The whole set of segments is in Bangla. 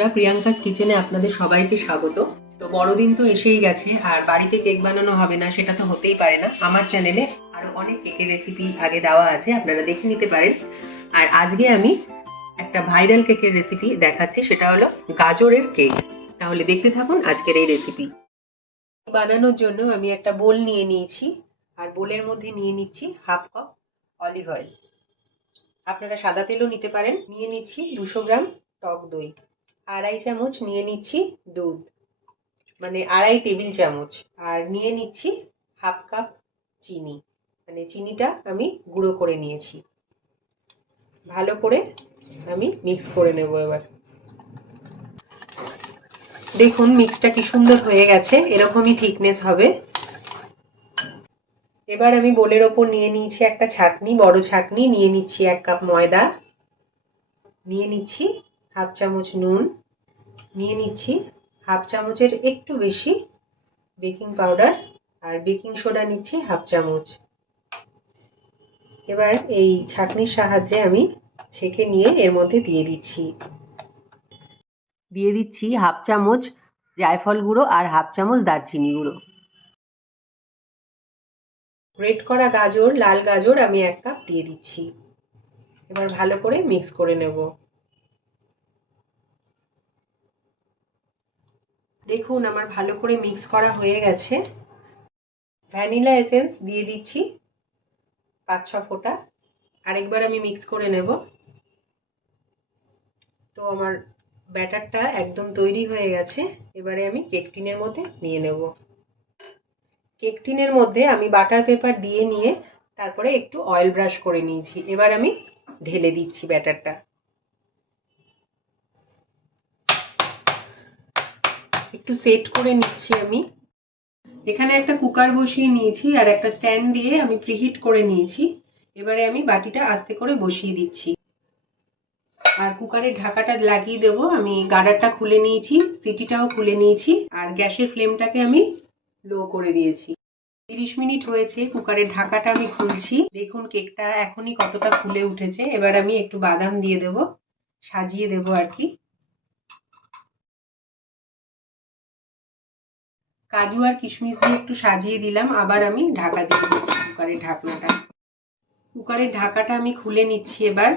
বন্ধুরা, প্রিয়াঙ্কাস কিচেনে আপনাদের সবাইকে স্বাগত। তো বড়দিন তো এসেই গেছে, আর বাড়িতে কেক বানানো হবে না সেটা তো হতেই পারে না। আমার চ্যানেলে আরো অনেক কেকের রেসিপি আগে দেওয়া আছে, আপনারা দেখে নিতে পারেন। আর আজকে আমি একটা ভাইরাল কেকের রেসিপি দেখাচ্ছি, সেটা হলো গাজরের কেক। তাহলে দেখতে থাকুন আজকের এই রেসিপি। বানানোর জন্য আমি একটা বোল নিয়ে নিয়েছি, আর বোলের মধ্যে নিয়ে নিচ্ছি হাফ কাপ অলিভ অয়েল। আপনারা সাদা তেলও নিতে পারেন। নিয়ে নিচ্ছি 200 গ্রাম টক দই, 2.5 চামচ নিয়ে নিচ্ছি দুধ, মানে 2.5 টেবিল চামচ, আর নিয়ে নিচ্ছি হাফ কাপ চিনি, মানে চিনিটা আমি গুঁড়ো করে নিয়েছি। ভালো করে আমি মিক্স করে নেব। এবার দেখুন মিক্সটা কি সুন্দর হয়ে গেছে, এরকমই থিকনেস হবে। এবার আমি বোলের ওপর নিয়ে নিয়েছি একটা ছাঁকনি, বড় ছাঁকনি, নিয়ে নিচ্ছি 1 কাপ ময়দা, নিয়ে নিচ্ছি হাফ চামচ নুন, নিয়ে নিচ্ছি হাফ চামচের একটু বেশি বেকিং পাউডার, আর বেকিং সোডা নিচ্ছি হাফ চামচ। এবার এই ছাঁকনির সাহায্যে আমি ছেঁকে নিয়ে এর মধ্যে দিয়ে দিচ্ছি হাফ চামচ জায়ফল গুঁড়ো আর হাফ চামচ দারচিনি গুঁড়ো। গ্রেট করা গাজর, লাল গাজর আমি 1 কাপ দিয়ে দিচ্ছি। এবার ভালো করে মিক্স করে নেব। দেখুন আমার ভালো করে মিক্স করা হয়ে গেছে। ভ্যানিলা এসেন্স দিয়ে দিচ্ছি 5-6 ফোঁটা। আরেকবার আমি মিক্স করে নেব। তো আমার ব্যাটারটা একদম তৈরি হয়ে গেছে। এবারে আমি কেক টিনের মধ্যে নিয়ে নেব। কেক টিনের মধ্যে আমি বাটার পেপার দিয়ে নিয়ে তারপরে একটু অয়েল ব্রাশ করে নিয়েছি। এবার আমি ঢেলে দিচ্ছি ব্যাটারটা। একটু সেট করে নিচ্ছি আমি। এখানে একটা কুকার বসিয়ে নিয়েছি, আর একটা স্ট্যান্ড দিয়ে আমি প্রিহিট করে নিয়েছি। এবারে আমি বাটিটা আস্তে করে বসিয়ে দিচ্ছি, আর কুকারের ঢাকাটা লাগিয়ে দেবো। আমি গার্ডারটা খুলে নিয়েছি, সিটিটাও খুলে নিয়েছি, আর গ্যাসের ফ্লেমটাকে আমি লো করে দিয়েছি। 30 মিনিট হয়েছে, কুকারের ঢাকাটা আমি খুলছি। দেখুন কেকটা এখনই কতটা ফুলে উঠেছে। এবার আমি একটু বাদাম দিয়ে দেব, সাজিয়ে দেব আর কি। কাজু আর কিশমিশ দিয়ে একটু সাজিয়ে দিলাম। আবার আমি ঢাকা দিয়ে দিচ্ছি কুকারের ঢাকনাটা। কুকারের ঢাকাটা আমি খুলে নিচ্ছি এবার,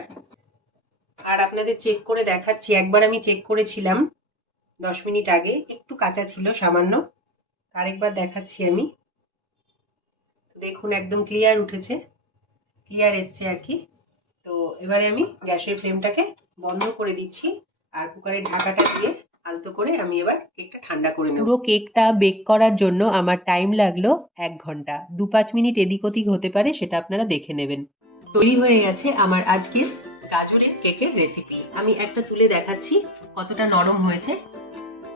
আর আপনাদের চেক করে দেখাচ্ছি। একবার আমি চেক করেছিলাম 10 মিনিট আগে, একটু কাঁচা ছিল সামান্য। আরেকবার দেখাচ্ছি আমি। দেখুন একদম ক্লিয়ার উঠেছে, ক্লিয়ার এসছে আর কি। তো এবারে আমি গ্যাসের ফ্লেমটাকে বন্ধ করে দিচ্ছি, আর কুকারের ঢাকাটা দিয়ে আলতো করে আমি এবার কেকটা ঠান্ডা করে নেব। পুরো কেকটা বেক করার জন্য আমার টাইম লাগলো 1 ঘন্টা। 2-5 মিনিট এদিক ওদিক হতে পারে, সেটা আপনারা দেখে নেবেন। তৈরি হয়ে গেছে আমার আজকের গাজরের কেকের রেসিপি। আমি একটা তুলে দেখাচ্ছি কতটা নরম হয়েছে।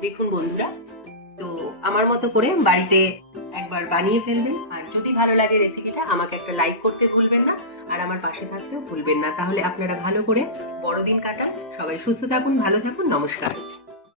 দেখুন বন্ধুরা, তো আমার মতো করে বাড়িতে একবার বানিয়ে ফেলবেন। আর যদি ভালো লাগে রেসিপিটা, আমাকে একটা লাইক করতে ভুলবেন না, আর আমার পাশে থাকতেও ভুলবেন না। তাহলে আপনারা ভালো করে বড়দিন কাটান। সবাই সুস্থ থাকুন, ভালো থাকুন, নমস্কার।